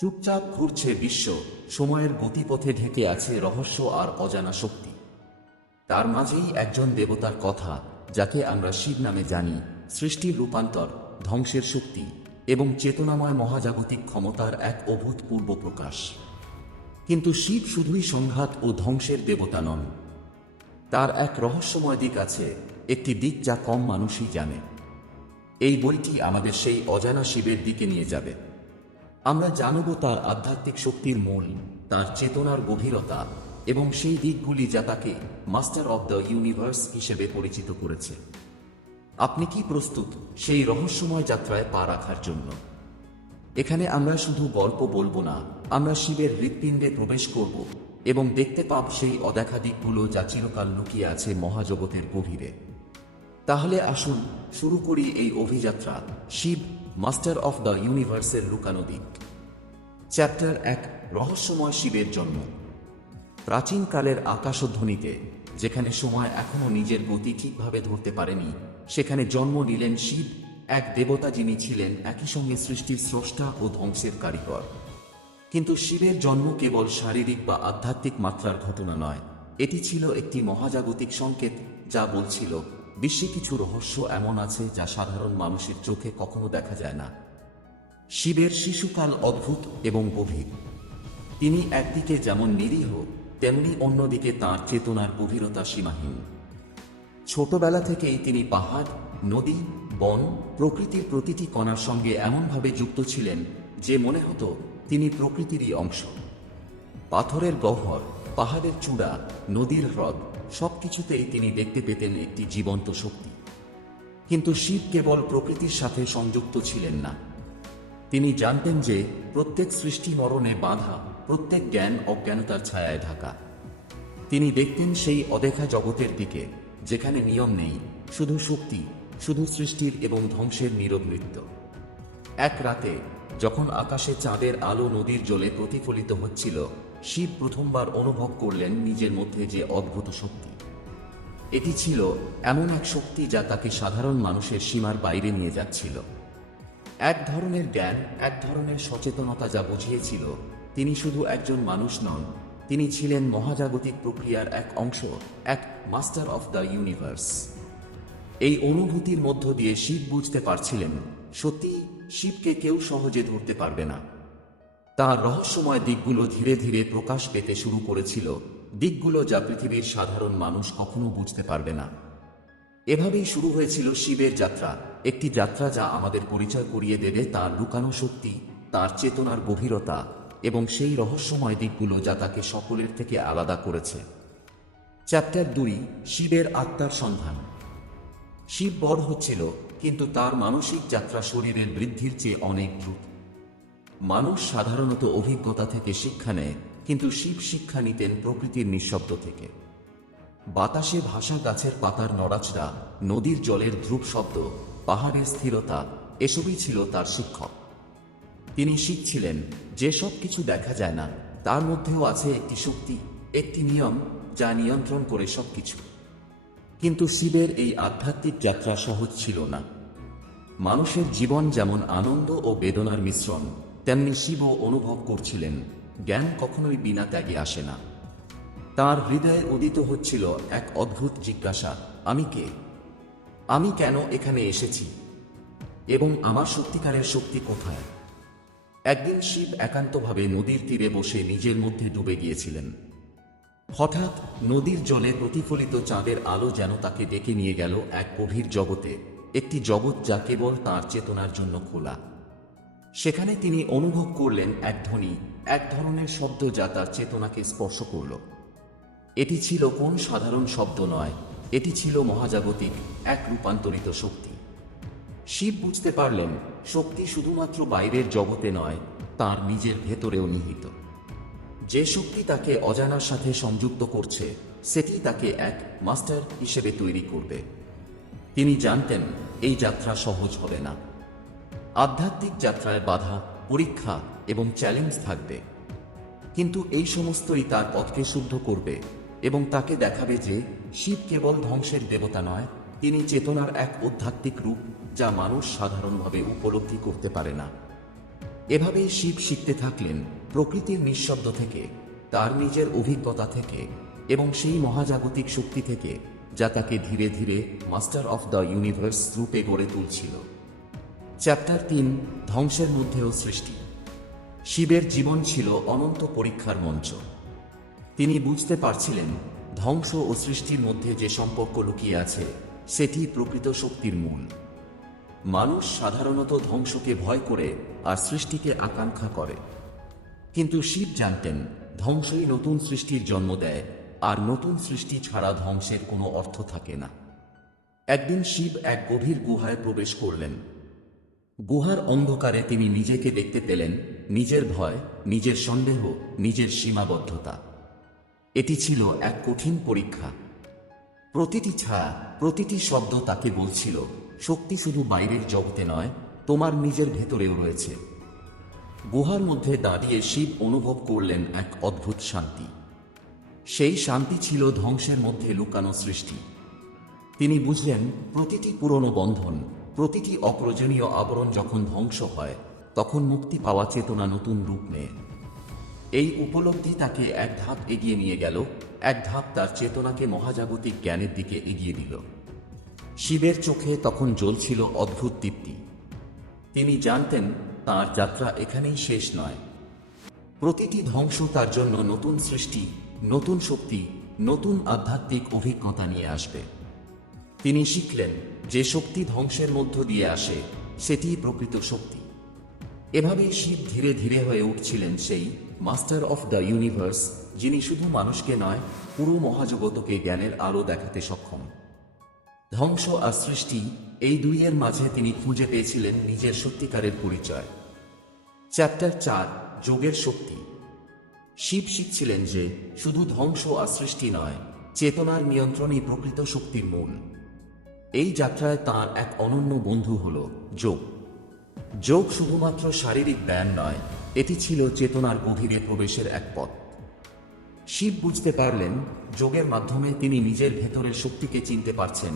চুপচাপ ঘুরছে বিশ্ব, সময়ের গতিপথে ঢেকে আছে রহস্য আর অজানা শক্তি। তার মাঝেই একজন দেবতার কথা, যাকে আমরা শিব নামে জানি, সৃষ্টির রূপান্তর, ধ্বংসের শক্তি এবং চেতনাময় মহাজাগতিক ক্ষমতার এক অভূতপূর্ব প্রকাশ। কিন্তু শিব শুধুই সংঘাত ও ধ্বংসের দেবতা নন। তার এক রহস্যময় দিক আছে, একটি দিক যা কম মানুষই জানে। এই বইটি আমাদের সেই অজানা শিবের দিকে নিয়ে যাবে। আমরা জানব তার আধ্যাত্মিক শক্তির মূল, তার চেতনার গভীরতা এবং সেই দিকগুলি যা তাকে মাস্টার অব দ্য ইউনিভার্স হিসেবে পরিচিত করেছে। আপনি কি প্রস্তুত সেই রহস্যময় যাত্রায় পা রাখার জন্য? এখানে আমরা শুধু গল্প বলবো না, আমরা শিবের হৃৎপিণ্ডে প্রবেশ করব এবং দেখতে পাব সেই অদেখা দিকগুলো যা চিরকাল লুকিয়ে আছে মহাজগতের গভীরে। তাহলে আসুন শুরু করি এই অভিযাত্রা, শিব, মাস্টার অফ দ্য ইউনিভার্সের লুকানো দিক। চ্যাপ্টার 1, রহস্যময় শিবের জন্ম। প্রাচীনকালের আকাশধ্বনিতে, যেখানে সময় এখনও নিজের গতি ঠিকভাবে ধরতে পারেনি, সেখানে জন্ম নিলেন শিব, এক দেবতা যিনি ছিলেন একই সঙ্গে সৃষ্টির স্রষ্টা ও ধ্বংসের কারিগর। কিন্তু শিবের জন্ম কেবল শারীরিক বা আধ্যাত্মিক মাত্রার ঘটনা নয়, এটি ছিল একটি মহাজাগতিক সংকেত, যা বলছিল বিশ্বে কিছু রহস্য এমন আছে যা সাধারণ মানুষের চোখে কখনো দেখা যায় না। শিবের শিশুকাল অদ্ভুত এবং গভীর। তিনি একদিকে যেমন নিরীহ, তেমনি অন্যদিকে তাঁর চেতনার গভীরতা সীমাহীন। ছোটবেলা থেকেই তিনি পাহাড়, নদী, বন, প্রকৃতির প্রতিটি কণার সঙ্গে এমনভাবে যুক্ত ছিলেন যে মনে হতো তিনি প্রকৃতিরই অংশ। পাথরের গহ্বর, পাহাড়ের চূড়া, নদীর হ্রদ, সবকিছুতেই তিনি দেখতে পেতেন একটি জীবন্ত শক্তি। কিন্তু শিব কেবল প্রকৃতির সাথে সংযুক্ত ছিলেন না। তিনি জানতেন যে প্রত্যেক সৃষ্টি মরণে বাঁধা, প্রত্যেক জ্ঞান অজ্ঞানতার ছায়ায় ঢাকা। তিনি দেখতেন সেই অদেখা জগতের দিকে, যেখানে নিয়ম নেই, শুধু শক্তি, শুধু সৃষ্টির এবং ধ্বংসের নীরব নৃত্য। এক রাতে, যখন আকাশে চাঁদের আলো নদীর জলে প্রতিফলিত হচ্ছিল, শিব প্রথমবার অনুভব করলেন নিজের মধ্যে যে অদ্ভুত শক্তি। এটি ছিল এমন এক শক্তি যা তাকে সাধারণ মানুষের সীমার বাইরে নিয়ে যাচ্ছিল। এক ধরনের জ্ঞান, এক ধরনের সচেতনতা যা বুঝিয়েছিল তিনি শুধু একজন মানুষ নন, তিনি ছিলেন মহাজাগতিক প্রক্রিয়ার এক অংশ, এক মাস্টার অফ দ্য ইউনিভার্স। এই অনুভূতির মধ্য দিয়ে শিব বুঝতে পারছিলেন, সত্যি শিবকে কেউ সহজে ধরতে পারবে না। তার রহস্যময় দিকগুলো ধীরে ধীরে প্রকাশ পেতে শুরু করেছিল, দিকগুলো যা পৃথিবীর সাধারণ মানুষ কখনো বুঝতে পারবে না। এভাবেই শুরু হয়েছিল শিবের যাত্রা, একটি যাত্রা যা আমাদের পরিচয় করিয়ে দেবে তার লুকানো শক্তি, তার চেতনার গভীরতা এবং সেই রহস্যময় দিকগুলো যা তাকে সকলের থেকে আলাদা করেছে। চ্যাপ্টার 2, শিবের আত্মার সন্ধান। শিব বড় হচ্ছিল, কিন্তু তার মানসিক যাত্রা শরীরের বৃদ্ধির চেয়ে অনেক দ্রুত। মানুষ সাধারণত অভিজ্ঞতা থেকে শিক্ষা নেয়, কিন্তু শিব শিক্ষা নিতেন প্রকৃতির নিঃশব্দ থেকে। বাতাসে ভাসা গাছের পাতার নড়াচড়া, নদীর জলের ধ্রুব শব্দ, পাহাড়ের স্থিরতা, এসবই ছিল তার শিক্ষক। তিনি শিখছিলেন যে সব কিছু দেখা যায় না, তার মধ্যেও আছে একটি শক্তি, একটি নিয়ম যা নিয়ন্ত্রণ করে সবকিছু। কিন্তু শিবের এই আধ্যাত্মিক যাত্রা সহজ ছিল না। মানুষের জীবন যেমন আনন্দ ও বেদনার মিশ্রণ, তেমনি শিবও অনুভব করছিলেন জ্ঞান কখনোই বিনা ত্যাগে আসে না। তার হৃদয়ে উদিত হচ্ছিল এক অদ্ভুত জিজ্ঞাসা, আমি কে? আমি কেন এখানে এসেছি? এবং আমার সত্যিকারের শক্তি কোথায়? একদিন শিব একান্তভাবে নদীর তীরে বসে নিজের মধ্যে ডুবে গিয়েছিলেন। হঠাৎ নদীর জলে প্রতিফলিত চাঁদের আলো যেন তাকে ডেকে নিয়ে গেল এক গভীর জগতে, একটি জগৎ যা কেবল তাঁর চেতনার জন্য খোলা। সেখানে তিনি অনুভব করলেন এক ধ্বনি, এক ধরনের শব্দ যা তার চেতনাকে স্পর্শ করল। এটি ছিল কোন সাধারণ শব্দ নয়, এটি ছিল মহাজাগতিক এক রূপান্তরিত শক্তি। শিব বুঝতে পারলেন শক্তি শুধুমাত্র বাইরের জগতে নয়, তার নিজের ভেতরেও নিহিত। যে শক্তি তাকে অজানার সাথে সংযুক্ত করছে, সেটি তাকে এক মাস্টার হিসেবে তৈরি করবে। তিনি জানতেন এই যাত্রা সহজ হবে না। আধ্যাত্মিক যাত্রায় বাধা, পরীক্ষা এবং চ্যালেঞ্জ থাকবে, কিন্তু এই সমস্তই তার পথকে শুদ্ধ করবে এবং তাকে দেখাবে যে শিব কেবল ধ্বংসের দেবতা নয়, তিনি চেতনার এক আধ্যাত্মিক রূপ যা মানুষ সাধারণভাবে উপলব্ধি করতে পারে না। এভাবেই শিব শিখতে থাকলেন প্রকৃতির নিঃশব্দ থেকে, তার নিজের অভিজ্ঞতা থেকে এবং সেই মহাজাগতিক শক্তি থেকে যা তাকে ধীরে ধীরে মাস্টার অফ দ্য ইউনিভার্স রূপে গড়ে তুলছিল। চ্যাপ্টার 3, ধ্বংসের মধ্যেও সৃষ্টি। শিবের জীবন ছিল অনন্ত পরীক্ষার মঞ্চ। তিনি বুঝতে পারছিলেন ধ্বংস ও সৃষ্টির মধ্যে যে সম্পর্ক লুকিয়ে আছে সেটি প্রকৃত শক্তির মূল। মানুষ সাধারণত ধ্বংসকে ভয় করে আর সৃষ্টিকে আকাঙ্ক্ষা করে, কিন্তু শিব জানতেন ধ্বংসই নতুন সৃষ্টির জন্ম দেয়, আর নতুন সৃষ্টি ছাড়া ধ্বংসের কোনো অর্থ থাকে না। একদিন শিব এক গভীর গুহায় প্রবেশ করলেন। গুহার অন্ধকারে তিনি নিজেকে দেখতে পেলেন, নিজের ভয়, নিজের সন্দেহ, নিজের সীমাবদ্ধতা। এটি ছিল এক কঠিন পরীক্ষা। প্রতিটি ছায়া, প্রতিটি শব্দ তাকে বলছিল শক্তি শুধু বাইরের জগতে নয়, তোমার নিজের ভেতরেও রয়েছে। গুহার মধ্যে দাঁড়িয়ে শিব অনুভব করলেন এক অদ্ভুত শান্তি। সেই শান্তি ছিল ধ্বংসের মধ্যে লুকানো সৃষ্টি। তিনি বুঝলেন প্রতিটি পুরনো বন্ধন, প্রতিটি অপ্রয়োজনীয় আবরণ যখন ধ্বংস হয় তখন মুক্তি পাওয়া চেতনা নতুন রূপ নেয়। এই উপলব্ধি তাকে এক ধাপ এগিয়ে নিয়ে গেল, এক ধাপ তার চেতনাকে মহাজাগতিক জ্ঞানের দিকে এগিয়ে দিল। শিবের চোখে তখন জ্বলছিল অদ্ভুত দীপ্তি। তিনি জানতেন তাঁর যাত্রা এখানেই শেষ নয়। প্রতিটি ধ্বংস তার জন্য নতুন সৃষ্টি, নতুন শক্তি, নতুন আধ্যাত্মিক অভিজ্ঞতা নিয়ে আসবে। তিনি শিখলেন যে শক্তি ধ্বংসের মধ্য দিয়ে আসে সেটিই প্রকৃত শক্তি। এভাবেই শিব ধীরে ধীরে হয়ে উঠছিলেন সেই মাস্টার অফ দ্য ইউনিভার্স, যিনি শুধু মানুষকে নয়, পুরো মহাজগতকে জ্ঞানের আলো দেখাতে সক্ষম। ধ্বংস আর সৃষ্টি, এই দুইয়ের মাঝে তিনি খুঁজে পেয়েছিলেন নিজের সত্যিকারের পরিচয়। চ্যাপ্টার 4, যোগের শক্তি। শিব শিখছিলেন যে শুধু ধ্বংস আর সৃষ্টি নয়, চেতনার নিয়ন্ত্রণই প্রকৃত শক্তির মূল। এই যাত্রায় তাঁর এক অনন্য বন্ধু হল যোগ। যোগ শুধুমাত্র শারীরিক ব্যায়াম নয়, এটি ছিল চেতনার গভীরে প্রবেশের এক পথ। শিব বুঝতে পারলেন যোগের মাধ্যমে তিনি নিজের ভেতরের শক্তিকে চিনতে পারছেন,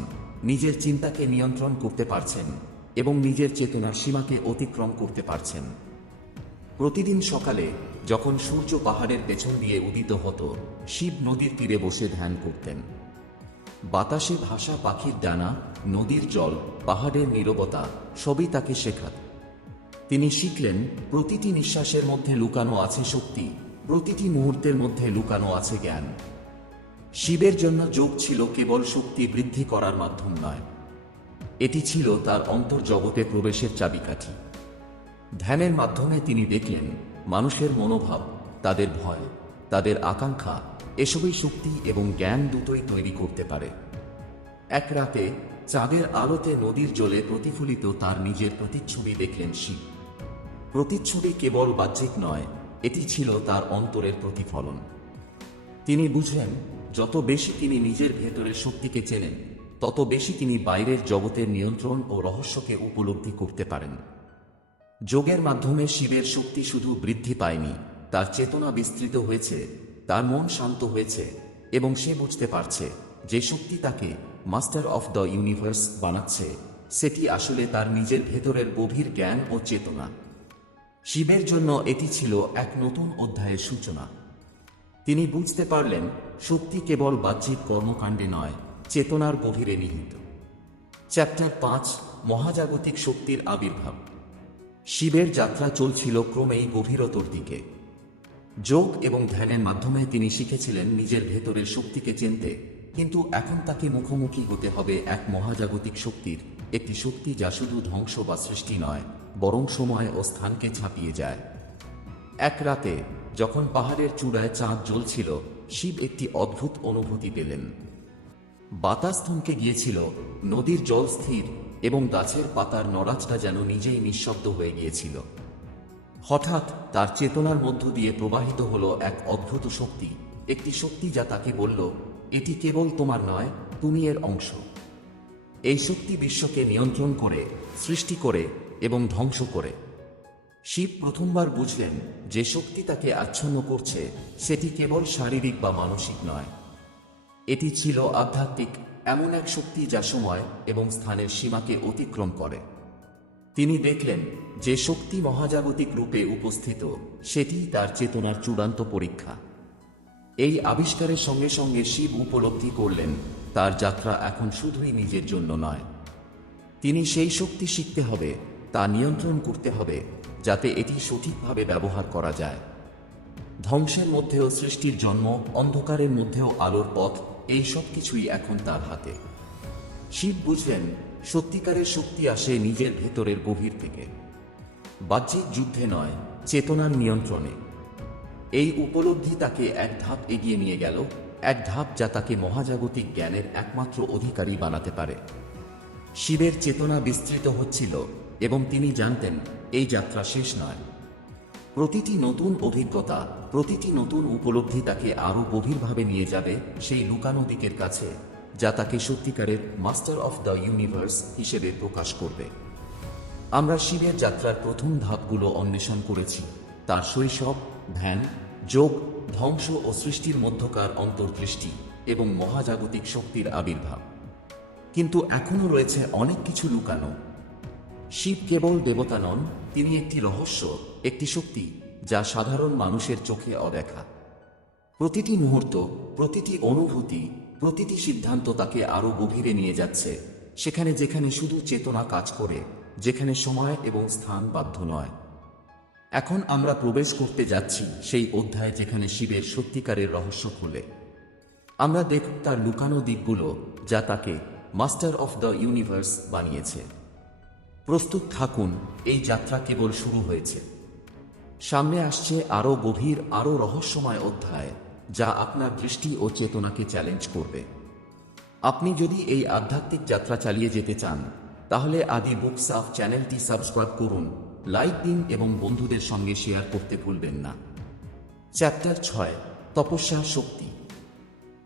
নিজের চিন্তাকে নিয়ন্ত্রণ করতে পারছেন এবং নিজের চেতনার সীমাকে অতিক্রম করতে পারছেন। প্রতিদিন সকালে যখন সূর্য পাহাড়ের পেছন দিয়ে উদিত হতো, শিব নদীর তীরে বসে ধ্যান করতেন। বাতাসে ভাসা পাখির ডানা, নদীর জল, পাহাড়ের নীরবতা সবই তাকে শেখাত। তিনি শিখলেন প্রতিটি নিঃশ্বাসের মধ্যে লুকানো আছে শক্তি, প্রতিটি মুহূর্তের মধ্যে লুকানো আছে জ্ঞান। শিবের জন্য যোগ ছিল কেবল শক্তি বৃদ্ধি করার মাধ্যম নয়, এটি ছিল তার অন্তর্জগতে প্রবেশের চাবিকাঠি। ধ্যানের মাধ্যমে তিনি দেখলেন মানুষের মনোভাব, তাদের ভয়, তাদের আকাঙ্ক্ষা, এসবই শক্তি এবং জ্ঞান দুটোই তৈরি করতে পারে। এক রাতে চাঁদের আলোতে নদীর জলে প্রতিফলিত তার নিজের প্রতিচ্ছবি দেখলেন শিব। প্রতিচ্ছবি কেবল বাহ্যিক নয়, এটি ছিল তার অন্তরের প্রতিফলন। তিনি বুঝলেন যত বেশি তিনি নিজের ভেতরের শক্তিকে চেনেন, তত বেশি তিনি বাইরের জগতের নিয়ন্ত্রণ ও রহস্যকে উপলব্ধি করতে পারেন। যোগের মাধ্যমে শিবের শক্তি শুধু বৃদ্ধি পায়নি, তার চেতনা বিস্তৃত হয়েছে, তার মন শান্ত হয়েছে এবং সে বুঝতে পারছে যে শক্তি তাকে মাস্টার অফ দ্য ইউনিভার্স বানাচ্ছে সেটি আসলে তার নিজের ভেতরের গভীর জ্ঞান ও চেতনা। শিবের জন্য এটি ছিল এক নতুন অধ্যায়ের সূচনা। তিনি বুঝতে পারলেন শক্তি কেবল বাহ্যিক কর্মকাণ্ডে নয়, চেতনার গভীরে নিহিত। চ্যাপ্টার 5, মহাজাগতিক শক্তির আবির্ভাব। শিবের যাত্রা চলছিল ক্রমেই গভীরতর দিকে। যোগ এবং ধ্যানের মাধ্যমে তিনি শিখেছিলেন নিজের ভেতরের শক্তিকে চিনতে, কিন্তু এখন তাকে মুখোমুখি হতে হবে এক মহাজাগতিক শক্তির, একটি শক্তি যা শুধু ধ্বংস বা সৃষ্টি নয়, বরং সময় ও স্থানকে ছাপিয়ে যায়। এক রাতে যখন পাহাড়ের চূড়ায় চাঁদ জ্বলছিল, শিব একটি অদ্ভুত অনুভূতি পেলেন। বাতাস থমকে গিয়েছিল, নদীর জল স্থির এবং গাছের পাতার নড়াচড়া যেন নিজেই নিঃশব্দ হয়ে গিয়েছিল। হঠাৎ তার চেতনার মধ্য দিয়ে প্রবাহিত হলো এক অদ্ভুত শক্তি, একটি শক্তি যা তাকে বলল, এটি কেবল তোমার নয়, তুমি এর অংশ। এই শক্তি বিশ্বকে নিয়ন্ত্রণ করে, সৃষ্টি করে এবং ধ্বংস করে। শিব প্রথমবার বুঝলেন যে শক্তি তাকে আচ্ছন্ন করছে সেটি কেবল শারীরিক বা মানসিক নয়, এটি ছিল আধ্যাত্মিক, এমন এক শক্তি যা সময় এবং স্থানের সীমাকে অতিক্রম করে। তিনি দেখলেন যে শক্তি মহাজাগতিক রূপে উপস্থিত, সেটিই তার চেতনার চূড়ান্ত পরীক্ষা। এই আবিষ্কারের সঙ্গে সঙ্গে শিব উপলব্ধি করলেন তার যাত্রা এখন শুধুই নিজের জন্য নয়। তিনি সেই শক্তি শিখতে হবে, তা নিয়ন্ত্রণ করতে হবে, যাতে এটি সঠিকভাবে ব্যবহার করা যায়। ধ্বংসের মধ্যেও সৃষ্টির জন্ম, অন্ধকারের মধ্যেও আলোর পথ, এই সব কিছুই এখন তার হাতে। শিব বুঝলেন সত্যিকারের শক্তি আসে নিজের ভেতরের গভীর থেকে, বাহ্যিক যুদ্ধে নয়, চেতনার নিয়ন্ত্রণে। এই উপলব্ধি তাকে এক ধাপ এগিয়ে নিয়ে গেল, এক ধাপ যা তাকে মহাজাগতিক জ্ঞানের একমাত্র অধিকারী বানাতে পারে। শিবের চেতনা বিস্তৃত হচ্ছিল এবং তিনি জানতেন এই যাত্রা শেষ নয়। প্রতিটি নতুন অভিজ্ঞতা, প্রতিটি নতুন উপলব্ধি তাকে আরও গভীরভাবে নিয়ে যাবে সেই লুকানো দিকের কাছে, যা তাকে সত্যিকারের মাস্টার অফ দ্য ইউনিভার্স হিসেবে প্রকাশ করবে। আমরা শিবের যাত্রার প্রথম ধাপগুলো অন্বেষণ করেছি, তার শৈশব, ধ্যান, যোগ, ধ্বংস ও সৃষ্টির মধ্যকার অন্তর্দৃষ্টি এবং মহাজাগতিক শক্তির আবির্ভাব। কিন্তু এখনও রয়েছে অনেক কিছু লুকানো। শিব কেবল দেবতা নন, তিনি একটি রহস্য, একটি শক্তি যা সাধারণ মানুষের চোখে অদেখা। প্রতিটি মুহূর্ত, প্রতিটি অনুভূতি, প্রতিটি সিদ্ধান্ত তাকে আরও গভীরে নিয়ে যাচ্ছে, সেখানে যেখানে শুধু চেতনা কাজ করে, যেখানে সময় এবং স্থান বাধ্য নয়। এখন আমরা প্রবেশ করতে যাচ্ছি সেই অধ্যায় যেখানে শিবের সত্যিকারের রহস্য খুলে। আমরা দেখব তার লুকানো দিকগুলো, যা তাকে মাস্টার অফ দ্য ইউনিভার্স বানিয়েছে। প্রস্তুত থাকুন, এই যাত্রা কেবল শুরু হয়েছে। সামনে আসছে আরও গভীর, আরও রহস্যময় অধ্যায়, যা আপনার দৃষ্টি ও চেতনাকে চ্যালেঞ্জ করবে। আপনি যদি এই আধ্যাত্মিক যাত্রা চালিয়ে যেতে চান, তাহলে আদি বুকস অফ চ্যানেলটি সাবস্ক্রাইব করুন, লাইক দিন এবং বন্ধুদের সঙ্গে শেয়ার করতে ভুলবেন না। চ্যাপ্টার 6, তপস্যার শক্তি।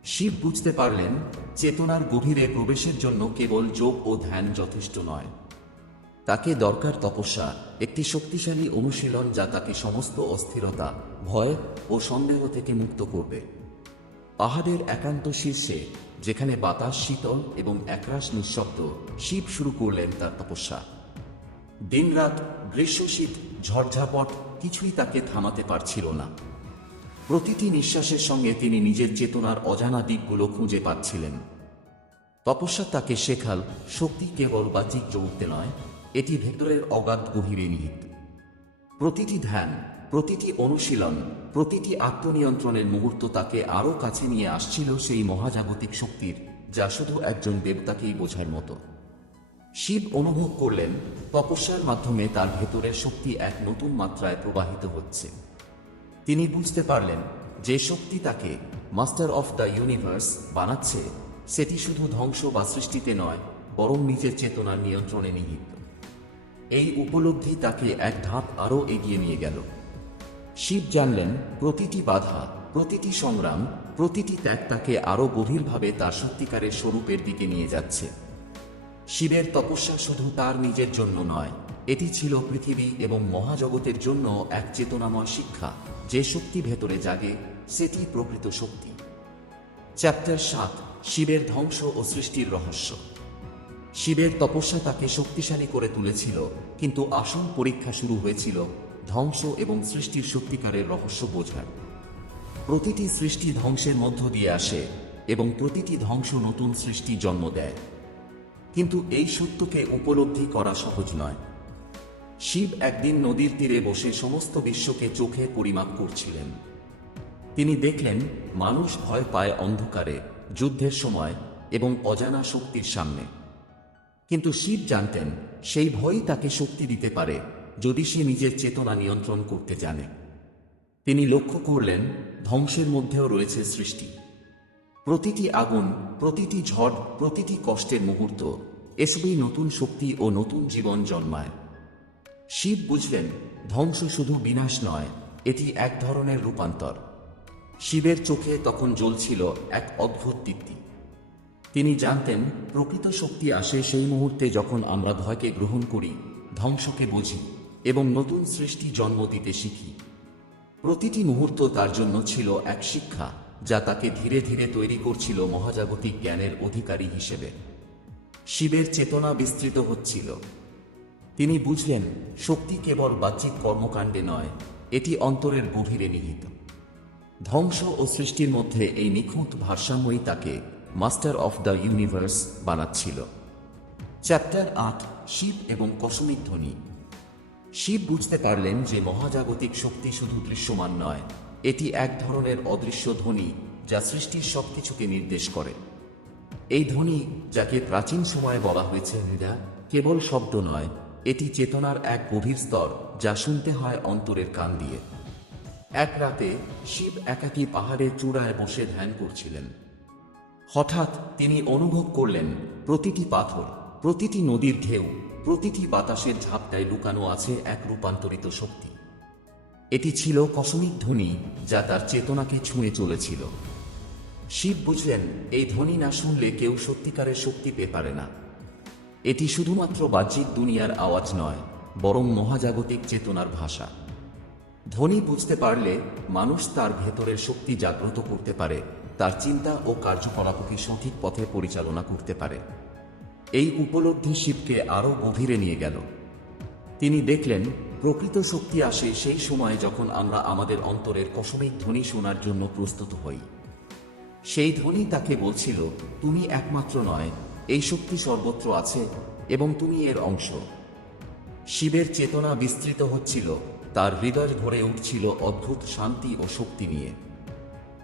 শিব বুঝতে পারলেন চেতনার গভীরে প্রবেশের জন্য কেবল যোগ ও ধ্যান যথেষ্ট নয়। তাকে দরকার তপস্যা, একটি শক্তিশালী অনুশীলন যা তাকে সমস্ত অস্থিরতা, ভয় ও সন্দেহ থেকে মুক্ত করবে। পাহাড়ের একান্ত শীর্ষে, যেখানে বাতাস শীতল এবং একরাশ নিঃশব্দ, শিব শুরু করলেন তার তপস্যা। দিনরাত, গ্রীষ্ম শীত, ঝড়ঝাপট, কিছুই তাকে থামাতে পারছিল না। প্রতিটি নিঃশ্বাসের সঙ্গে তিনি নিজের চেতনার অজানা দিকগুলো খুঁজে পাচ্ছিলেন। তপস্যা তাকে শেখাল শক্তি কেবল বাহ্যিক জগতে নয়, এটি ভেতরের অগাধ গভীরে নিহিত। প্রতিটি ধ্যান, প্রতিটি অনুশীলন, প্রতিটি আত্মনিয়ন্ত্রণের মুহূর্ত তাকে আরও কাছে নিয়ে আসছিল সেই মহাজাগতিক শক্তির, যা শুধু একজন দেবতাকেই বোঝার মতো। শিব অনুভব করলেন তপস্যার মাধ্যমে তার ভেতরের শক্তি এক নতুন মাত্রায় প্রবাহিত হচ্ছে। তিনি বুঝতে পারলেন যে শক্তি তাকে মাস্টার অফ দ্য ইউনিভার্স বানাচ্ছে, সেটি শুধু ধ্বংস বা সৃষ্টিতে নয়, বরং নিজের চেতনার নিয়ন্ত্রণে নিহিত। এই উপলব্ধি তাকে এক ধাপ আরও এগিয়ে নিয়ে গেল। শিব জানলেন প্রতিটি বাধা, প্রতিটি সংগ্রাম, প্রতিটি ত্যাগ তাকে আরও গভীরভাবে তার সত্যিকারের স্বরূপের দিকে নিয়ে যাচ্ছে। শিবের তপস্যা শুধু তার নিজের জন্য নয়, এটি ছিল পৃথিবী এবং মহাজগতের জন্য এক চেতনাময় শিক্ষা। যে শক্তি ভেতরে জাগে, সেটি প্রকৃত শক্তি। চ্যাপ্টার 7, শিবের ধ্বংস ও সৃষ্টির রহস্য। শিবের তপস্যা তাকে শক্তিশালী করে তুলেছিল, কিন্তু আসল পরীক্ষা শুরু হয়েছিল ধ্বংস এবং সৃষ্টির সত্যিকারের রহস্য বোঝার। প্রতিটি সৃষ্টি ধ্বংসের মধ্য দিয়ে আসে এবং প্রতিটি ধ্বংস নতুন সৃষ্টি জন্ম দেয়। কিন্তু এই সত্যকে উপলব্ধি করা সহজ নয়। শিব একদিন নদীর তীরে বসে সমস্ত বিশ্বকে চোখে পরিমাপ করছিলেন। তিনি দেখলেন মানুষ ভয় পায় অন্ধকারে, যুদ্ধের সময় এবং অজানা শক্তির সামনে। কিন্তু শিব জানতেন সেই ভয়ই তাকে শক্তি দিতে পারে, যদি সে নিজের চেতনা নিয়ন্ত্রণ করতে জানে। তিনি লক্ষ্য করলেন ধ্বংসের মধ্যেও রয়েছে সৃষ্টি। প্রতিটি আগুন, প্রতিটি ঝড়, প্রতিটি কষ্টের মুহূর্ত, এসবই নতুন শক্তি ও নতুন জীবন জন্মায়। শিব বুঝলেন ধ্বংস শুধু বিনাশ নয়, এটি এক ধরনের রূপান্তর। শিবের চোখে তখন জ্বলছিল এক অদ্ভুত দীপ্তি। তিনি জানতেন প্রকৃত শক্তি আসে সেই মুহূর্তে যখন আমরা ভয়কে গ্রহণ করি, ধ্বংসকে বুঝি এবং নতুন সৃষ্টি জন্ম দিতে শিখি। প্রতিটি মুহূর্ত তার জন্য ছিল এক শিক্ষা, যা তাকে ধীরে ধীরে তৈরি করছিল মহাজাগতিক জ্ঞানের অধিকারী হিসেবে। শিবের চেতনা বিস্তৃত হচ্ছিল। তিনি বুঝলেন শক্তি কেবল বাহ্যিক কর্মকাণ্ডে নয়, এটি অন্তরের গভীরে নিহিত। ধ্বংস ও সৃষ্টির মধ্যে এই নিখুঁত ভারসাম্যই তাকে মাস্টার অফ দ্য ইউনিভার্স বানাচ্ছিল। চ্যাপ্টার 8, শিব এবং কসমিক ধ্বনি। শিব বুঝতে পারলেন যে মহাজাগতিক শক্তি শুধু দৃশ্যমান নয়, এটি এক ধরনের অদৃশ্য ধ্বনি যা সৃষ্টির সবকিছুকে নির্দেশ করে। এই ধ্বনি, যাকে প্রাচীন সময়ে বলা হয়েছে হৃদা, কেবল শব্দ নয়, এটি চেতনার এক গভীর স্তর যা শুনতে হয় অন্তরের কান দিয়ে। এক রাতে শিব একাকী পাহাড়ের চূড়ায় বসে ধ্যান করছিলেন। হঠাৎ তিনি অনুভব করলেন প্রতিটি পাথর, প্রতিটি নদীর ঢেউ, প্রতিটি বাতাসের ঝাপটায় লুকানো আছে এক রূপান্তরিত শক্তি। এটি ছিল কসমিক ধ্বনি যা তার চেতনাকে ছুঁয়ে চলেছিল। শিব বুঝলেন এই ধ্বনি না শুনলে কেউ সত্যিকারের শক্তি পেতে পারে না। এটি শুধুমাত্র বাহ্যিক দুনিয়ার আওয়াজ নয়, বরং মহাজাগতিক চেতনার ভাষা। ধ্বনি বুঝতে পারলে মানুষ তার ভেতরের শক্তি জাগ্রত করতে পারে, তার চিন্তা ও কার্যকলাপকে সঠিক পথে পরিচালনা করতে পারে। এই উপলব্ধি শিবকে আরও গভীরে নিয়ে গেল। তিনি দেখলেন প্রকৃত শক্তি আসে সেই সময় যখন আমরা আমাদের অন্তরের কসমিক ধ্বনি শোনার জন্য প্রস্তুত হই। সেই ধ্বনি তাকে বলছিল, তুমি একমাত্র নয়, এই শক্তি সর্বত্র আছে এবং তুমি এর অংশ। শিবের চেতনা বিস্তৃত হচ্ছিল, তার হৃদয় ভরে উঠছিল অদ্ভুত শান্তি ও শক্তি নিয়ে।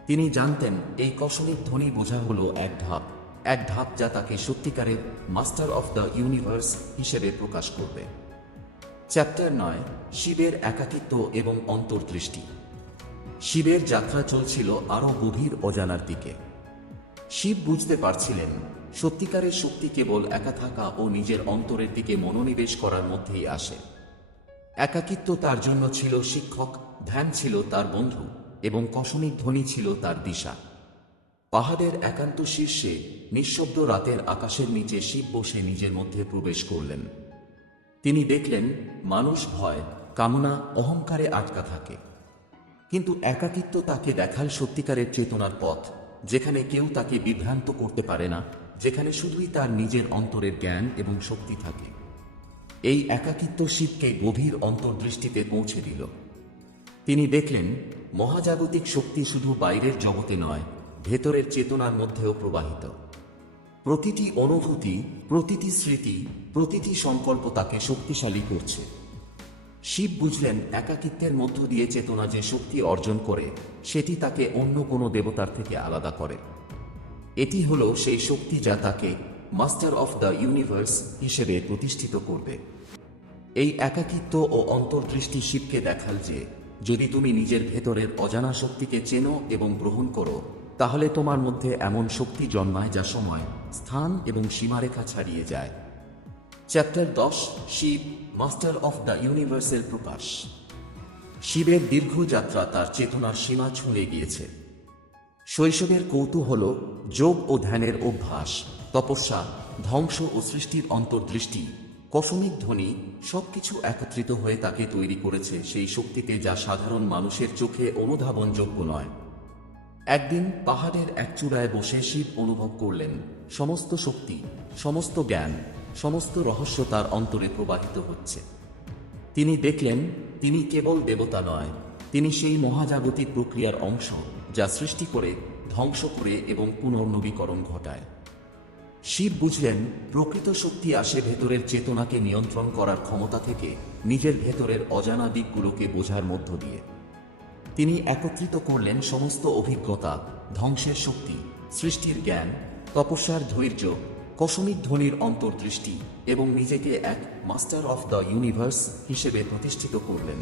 তিনি জানতেন এই কসমিক ধ্বনি বোঝা হলো এক ধাপ যা তাকে সত্যিকারের মাস্টার অফ দ্য ইউনিভার্স হিসেবে প্রকাশ করবে। চ্যাপ্টার 9, শিবের একাকিত্ব এবং অন্তর্দৃষ্টি। শিবের যাত্রা চলছিল আরও গভীর অজানার দিকে। শিব বুঝতে পারছিলেন সত্যিকারের শক্তি কেবল একা থাকা ও নিজের অন্তরের দিকে মনোনিবেশ করার মধ্যেই আসে। একাকিত্ব তার জন্য ছিল শিক্ষক, ধ্যান ছিল তার বন্ধু এবং কসমিক ধ্বনি ছিল তার দিশা। পাহাড়ের একান্ত শীর্ষে নিঃশব্দ রাতের আকাশের নিচে শিব বসে নিজের মধ্যে প্রবেশ করলেন। তিনি দেখলেন মানুষ ভয়, কামনা, অহংকারে আটকা থাকে, কিন্তু একাকিত্ব তাকে দেখাল সত্যিকারের চেতনার পথ, যেখানে কেউ তাকে বিভ্রান্ত করতে পারে না, যেখানে শুধুই তার নিজের অন্তরের জ্ঞান এবং শক্তি থাকে। এই একাকিত্ব শিবকে গভীর অন্তর্দৃষ্টিতে পৌঁছে দিল। তিনি দেখলেন মহাজাগতিক শক্তি শুধু বাইরের জগতে নয়, ভেতরের চেতনার মধ্যেও প্রবাহিত। প্রতিটি অনুভূতি, প্রতিটি স্মৃতি, প্রতিটি সংকল্প তাকে শক্তিশালী করছে। শিব বুঝলেন একাকিত্বের মধ্য দিয়ে চেতনা যে শক্তি অর্জন করে, সেটি তাকে অন্য কোনো দেবতার থেকে আলাদা করে। এটি হলো সেই শক্তি যা তাকে মাস্টার অফ দ্য ইউনিভার্স হিসেবে প্রতিষ্ঠিত করবে। এই একাকিত্ব ও অন্তর্দৃষ্টি শিবকে দেখাল যে যদি তুমি নিজের ভেতরের অজানা শক্তিকে চেনো এবং গ্রহণ করো, তাহলে তোমার মধ্যে এমন শক্তি জন্মায় যা সময়, স্থান এবং সীমারেখা ছাড়িয়ে যায়। Chapter 10, Shiva, master of the ইউনিভার্সের প্রকাশ। শিবের দীর্ঘ যাত্রা তার চেতনার সীমা ছুঁয়ে গিয়েছে। শৈশবের কৌতূহল, যোগ ও ধ্যানের অভ্যাস, তপস্যা, ধ্বংস ও সৃষ্টির অন্তর্দৃষ্টি, কসমিক ধ্বনি, সবকিছু একত্রিত হয়ে তাকে তৈরি করেছে সেই শক্তিতে যা সাধারণ মানুষের চোখে অনুধাবনযোগ্য নয়। একদিন পাহাড়ের এক চূড়ায় বসে শিব অনুভব করলেন সমস্ত শক্তি, সমস্ত জ্ঞান, সমস্ত রহস্য তার অন্তরে প্রবাহিত হচ্ছে। তিনি দেখলেন তিনি কেবল দেবতা নয়, তিনি সেই মহাজাগতিক প্রক্রিয়ার অংশ যা সৃষ্টি করে, ধ্বংস করে এবং পুনর্নবীকরণ ঘটায়। শিব বুঝলেন প্রকৃত শক্তি আসে ভেতরের চেতনাকে নিয়ন্ত্রণ করার ক্ষমতা থেকে, নিজের ভেতরের অজানা দিকগুলোকে বোঝার মধ্য দিয়ে। তিনি একত্রিত করলেন সমস্ত অভিজ্ঞতা, ধ্বংসের শক্তি, সৃষ্টির জ্ঞান, তপস্যার ধৈর্য, কসমিক ধ্বনির অন্তর্দৃষ্টি এবং নিজেকে এক মাস্টার অফ দ্য ইউনিভার্স হিসেবে প্রতিষ্ঠিত করলেন।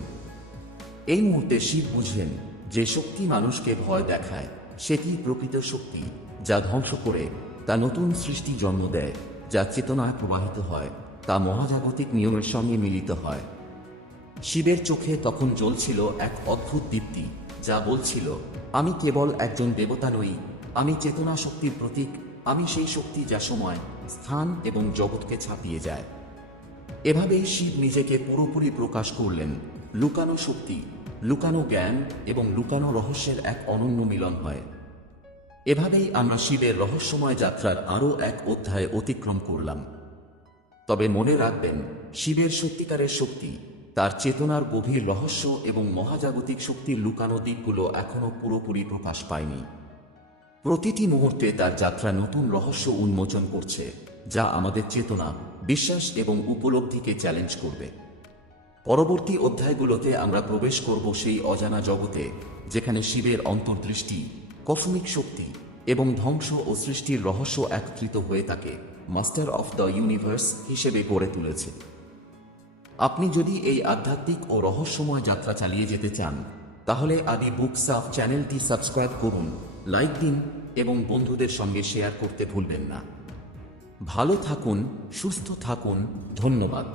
এই মুহূর্তে শিব বুঝলেন যে শক্তি মানুষকে ভয় দেখায়, সেটি প্রকৃত শক্তি যা ধ্বংস করে, তা নতুন সৃষ্টি জন্ম দেয়, যা চেতনায় প্রবাহিত হয়, তা মহাজাগতিক নিয়মের সঙ্গে মিলিত হয়। শিবের চোখে তখন জ্বলছিল এক অদ্ভুত দীপ্তি যা বলছিল, আমি কেবল একজন দেবতা নই, আমি চেতনা শক্তির প্রতীক, আমি সেই শক্তি যা সময়, স্থান এবং জগৎকে ছাপিয়ে যায়। এভাবেই শিব নিজেকে পুরোপুরি প্রকাশ করলেন। লুকানো শক্তি, লুকানো জ্ঞান এবং লুকানো রহস্যের এক অনন্য মিলন হয়। এভাবেই আমরা শিবের রহস্যময় যাত্রার আরও এক অধ্যায় অতিক্রম করলাম। তবে মনে রাখবেন, শিবের সত্যিকারের শক্তি, তার চেতনার গভীর রহস্য এবং মহাজাগতিক শক্তির লুকানো দিকগুলো এখনও পুরোপুরি প্রকাশ পায়নি। প্রতিটি মুহূর্তে তার যাত্রা নতুন রহস্য উন্মোচন করছে, যা আমাদের চেতনা, বিশ্বাস এবং উপলব্ধিকে চ্যালেঞ্জ করবে। পরবর্তী অধ্যায়গুলোতে আমরা প্রবেশ করব সেই অজানা জগতে, যেখানে শিবের অন্তর্দৃষ্টি, কসমিক শক্তি এবং ধ্বংস ও সৃষ্টির রহস্য একত্রিত হয়ে তাকে মাস্টার অফ দ্য ইউনিভার্স হিসেবে গড়ে তুলেছে। আপনি যদি এই আধ্যাত্মিক ও রহস্যময় যাত্রা চালিয়ে যেতে চান, তাহলে আদি বুকস অফ চ্যানেলটি সাবস্ক্রাইব করুন, লাইক দিন এবং বন্ধুদের সঙ্গে শেয়ার করতে ভুলবেন না। ভালো থাকুন, সুস্থ থাকুন, ধন্যবাদ।